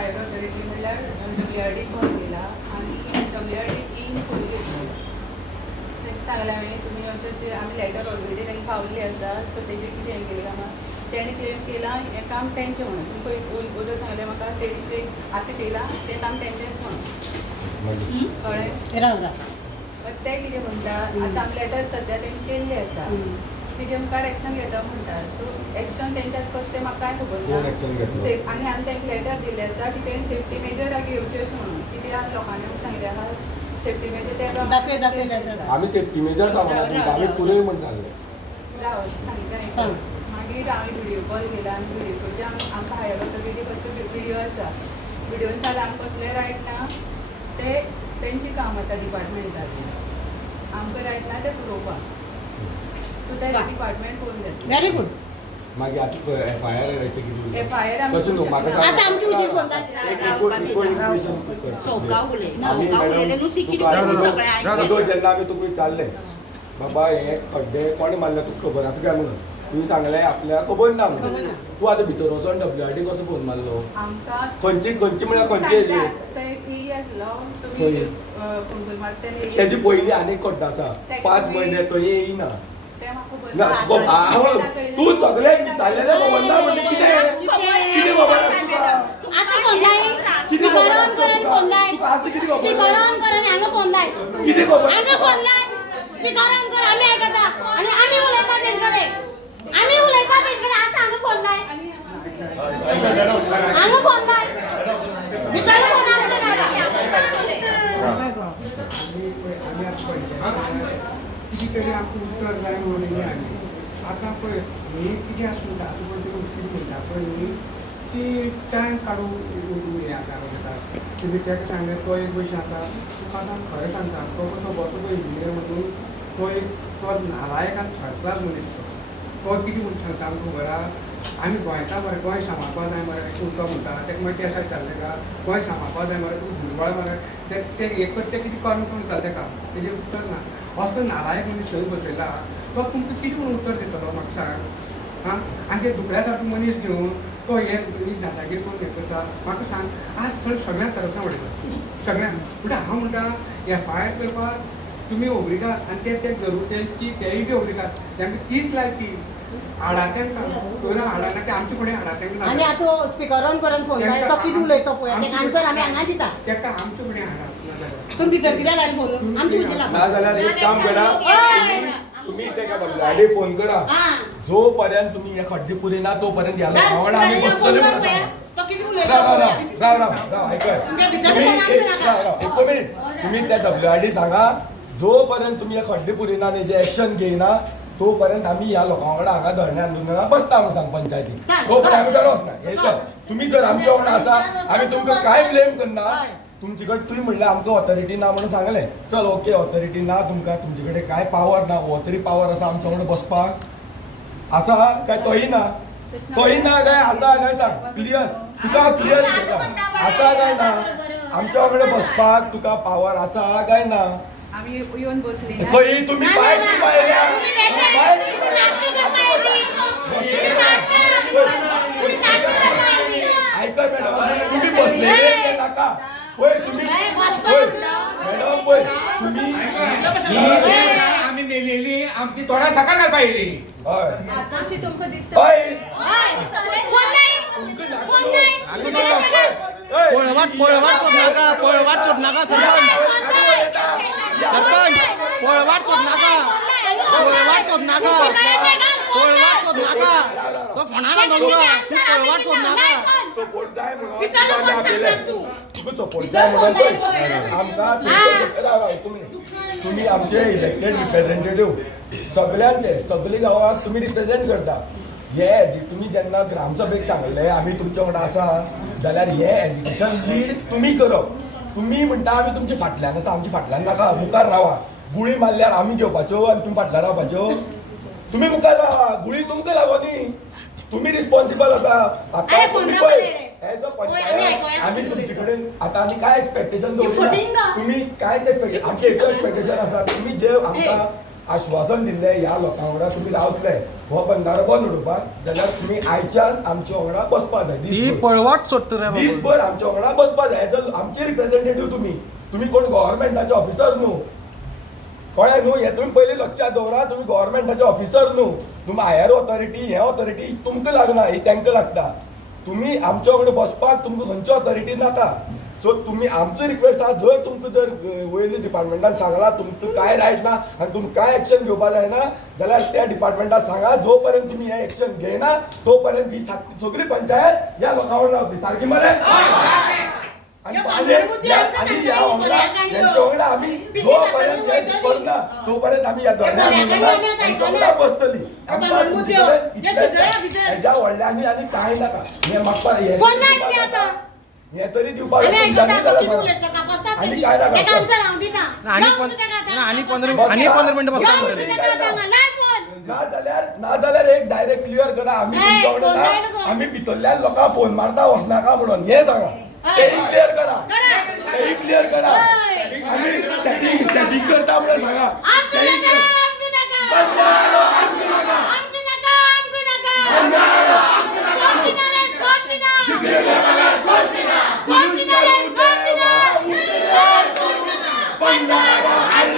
Higher authority म्हणल्यार WRD call केला आनी WRD इन खोली घेतली. तांकां सांगलें हांवें तुमी अशें आमी लेटर ऑलरेडी तांकां पावल्ली आसा सो तेजेर कितें हें केलें कामां तेणें क्लेम केलां हें काम तेंचें म्हणून तुमी पळय उदो सांगलें म्हाका तें आतां केलां तें काम तेंचेंच म्हणून कळ्ळें. ते कितें म्हणटा आतां आमी लेटर सद्या तेंणी केल्ली आसा तेजे मुखार एक्शन घेता म्हणटा सो एक्शन तेंच्याच करता तें म्हाका कांय खबर ना आनी आमी तांकां लेटर दिल्लें आसा की तेणी सेफ्टी मेजर घेवची अशें म्हणून कित्याक लोकांनी सांगलें आहा सेफ्टी मेजर ते आमी सेफ्टी मेजर सांगला तुमकां आमी पुरय म्हण सांगलें. सांगलें मागीर हांवें व्हिडियो कॉल केला आनी व्हिडियो कॉलचे आमकां हायर ऑथॉरिटी कसलो व्हिडियो आसा व्हिडियोन जाल्यार आमकां कसलें रायट ना ते तेंचें काम आसा डिपार्टमेंटाचें आमकां रायट ना तें पुरोवपाक सो ते डिपार्टमेंट करून घेतलें. Very good. मागीर आतां FIR करायचें कितें FIR आमी तसो न्हू म्हाका सांग आतां आमची उजी फोन जेन्ना आमी तुका विचारलें बाबा हे खड्डे कोणे मारले तुका खबर आसा काय म्हणून तुमी सांगलें आपल्याक खबर ना म्हणून तूं आतां भितर वचोन WRD कसो फोन मारलो आमकां खंयची म्हळ्यार खंयची येयली तेजी पयलीं आनी एक खड्डो आसा 5 म्हयने तो येयना ना तूं सगळें विचारलेलें खबर ना म्हणजे कितें कितें खबर आसा तुका आता फोन लाय स्पीकर ऑन करून फोन लाय तुका आसा कितें खबर स्पीकर ऑन करून हांगा फोन लाय कितें खबर हांगा फोन लाय स्पीकर ऑन कर आमी आयकता आनी आमी उलयता तेज कडेन आमी उलयता तेज कडेन आतां हांगा फोन लाय हांगा फोन लाय भितर फोन कितें तरी आमकां उतर जाय म्हणून आमी आतां पळय ही कितें आसा म्हणटा आतां पळय तुका कितें म्हणटा पळय न्ही ती टायम काडून हें आतां म्हणटा तुमी ताका सांगलें तो एक भशेन आतां तुका आतां खरें सांगता तो बसो तो इंजिनियर म्हणून तो नालायक आनी थर्ड क्लास मनीस तो कितें म्हणून सांगता आमकां खबर आहा आमी गोंयकार मरे गोंय सांबाळपा जाय मरे अशें करून तो म्हणटा ताका मागीर ते सायड चाललें का गोंय सांबाळपा जाय मरे तुका भुरगळ मरे ते एकच ते कितें करून चालता ताका तेजें उत्तर ना असलो नालायक मनीस थंय बसयला तो तुमकां कितें म्हणून उत्तर दितलो म्हाका सांग हां आनी ते दुकड्या सारको मनीस घेवन तो हे दादागीर करून हें करता म्हाका सांग आज सगळ्यांक तरसा उडयता सगळ्यांक म्हणजे हांव म्हणटा FIR करपाक तुमी ओबरिगात आनी ते जरूरतेची तेय बी ओबरिगात तांकां 30 लायकी हाडा तांकां पयलो हाडा ना ते आमचे फुडें हाडा तांकां आनी आतां स्पीकर ऑन करून फोन लाय तो कितें उलयता पळय तेका आन्सर आमी हांगा दिता ताका आमचे फुडें हाडा तुमी भितर कित्याक लायन फोन आमची उजी ना लागता जाल्यार एक काम करा तुम्ही तेका WRD फोन करा जो पर्यंत तुम्ही हे खड्डे पुरे ना तो पर्यंत ह्या लोकांवांगडा आमी बसतले म्हणून सांगा. तो कितें राव उलयता ऐकय तुमच्या भितर तुम्ही फोन आमचे नाका. एक मिनिट तुम्ही त्या WRD सांगा जो पर्यंत तुम्ही हे खड्डे पुरिना आणि जे एक्शन घेयना तो पर्यंत आम्ही ह्या लोकांवांगडा हांगा धरणे आंदोलनाक बसता म्हणून सांग पंचायतीक तो पर्यंत आमी गरज ना हे चल तुम्ही जर आमच्या वांगडा आसा आमी तुमकां कांय ब्लेम करना तुमचे कडेन तुवें म्हणलें आमकां ऑथॉरिटी ना म्हणून सांगलें चल ओके ऑथॉरिटी ना तुमकां तुमचे कडेन कांय पावर ना हो तरी पावर आसा आमच्या वांगडा बसपाक आसा काय तोही ना काय आसा काय सांग क्लियर तुका क्लियर आसा काय ना आमच्या वांगडा बसपाक तुका पावर आसा काय ना आमी येवन बसली खंय तुम्ही भायर ती पायल्या ऐका मॅडम तुम्ही बसलेले ते नाका पळय तुम्ही पळय मॅडम पळय तुम्ही आमी मेलेली आमची तोंडां सकल घालपा येयली हय अशी तुमकां दिसता हय पळवाट सोड नाका सरपंच पळवाट सोड नाका तो फोनाला दवरा तू पळवाट सोड नाका सपोर्ट जाय म्हणून तुका सपोर्ट जाय म्हणून पळय आमकां तुम्ही आमचे इलेक्टेड रिप्रेझेंटेटिव्ह सगळ्यांचे सगळे गांवांत तुम्ही रिप्रेझेंट करता हे तुम्ही जेन्ना ग्रामसभेक सांगले आमी तुमच्या वांगडा आसा जाल्यार हे एज्युकेशन लीड तुम्ही करप तुम्ही म्हणटा आमी तुमच्या फाटल्यान आसा आमच्या फाटल्यान नाका मुखार रावा गुळी मारल्यार आमी घेवपाच्यो आनी तुमी फाटल्यान रावपाच्यो तुमी मुखार रावा गुळी तुमकां लागोनी तुम्ही रिस्पॉन्सिबल आसा आतां तुम्ही पळय एज अ पंचायत आमी तुमचे कडेन आतां आमी काय एक्सपेक्टेशन दवरना तुम्ही कांयच एक्सपेक्टेशन आमचे एकच एक्सपेक्टेशन आसा तुम्ही जे आमकां आश्वासन दिल्लें ह्या लोकां वांगडा तुमी रावतले हो बंधारो बंद उडोवपाक जाल्यार तुमी आयच्यान आमच्या वांगडा बसपा जाय ती दीसभर. पळवाट सोडटा रे बाबा दीसभर आमच्या वांगडा बसपा जाय एज आमचे रिप्रेझेंटेटिव्ह तुमी कोण गव्हर्मेंटाचे ऑफिसर न्हू कळ्ळें न्हू हें तुमी पयलीं लक्षात दवरा तुमी गव्हर्मेंटाचे ऑफिसर न्हू तुमी हायर ऑथॉरिटी हे ऑथॉरिटी तुमकां लागना ही तांकां लागता तुमी आमच्या वांगडा बसपाक तुमकां खंयची ऑथॉरिटी नाका सो तुमी आमचो रिक्वेस्ट आहा जर तुमकां जर वयल्या डिपार्टमेंटान सांगलां तुमकां काय रायट ना आनी तुमी काय एक्शन घेवपाक जायना जाल्यार त्या डिपार्टमेंटाक सांगा जो पर्यंत तुमी हें एक्शन घेयना तो पर्यंत ही सगळी पंचायत ह्या लोकां वांगडा रावतली सारकी मरे आणि ह्या वांगडा आमी जो पर्यंत हें करना तो पर्यंत आमी ह्या वांगडा बसतली हेज्या व्हडल्यानी आनी कांय नाका हें म्हाका हे तरी दिवपाक आम्ही तुमच्यांनी ऐकता जाल्यार किती सांगा. उलयता का बसता आणि काय नाका. एक आन्सर हांव दिता आणि जाऊ पण- तुझ्या गातां. आणि 15 बसता. मिनिटं बसता जाऊ म्हणटले. तुझ्या गातां. लाय फोन. ना जाल्यार एक डायरेक्ट क्लियर करा आम्ही नाही, तुमच्या फोन वांगडा नाही नको. आम्ही भितरल्यान लोकांक फोन मारता वचनाका म्हणून हे सांगा तेही क्लियर करा तेही क्लियर करा आम्ही सेटिंग करता म्हणून सांगा आमचू तेही नका, clear. आमचू नका. आमचू नका, आमचू नका. सोडचिना रे, सोडचिना. सोडचिना रे, सोडचिना.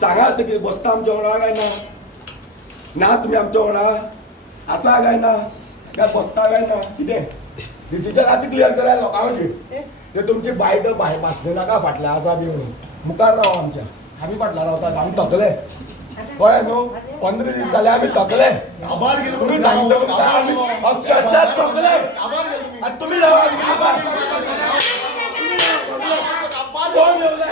सांगा आता कितें बसता आमच्या वांगडा काय ना तुम्ही आमच्या वांगडा आसा काय ना काय बसता काय ना कितें डिसिजन आतां क्लियर करा लोकांची ते तुमची बायट भाशणां नाका फाटल्या आसा बी म्हणून मुखार राव आमच्या आमी फाटल्यान रावतात आमी थकले कळ्ळें न्हू 15 दीस जाले आमी थकले तुमी सांगता म्हणटा आमी अक्षरशः थकले आनी तुमी रावा आमच्या मुखार. कोण येवले?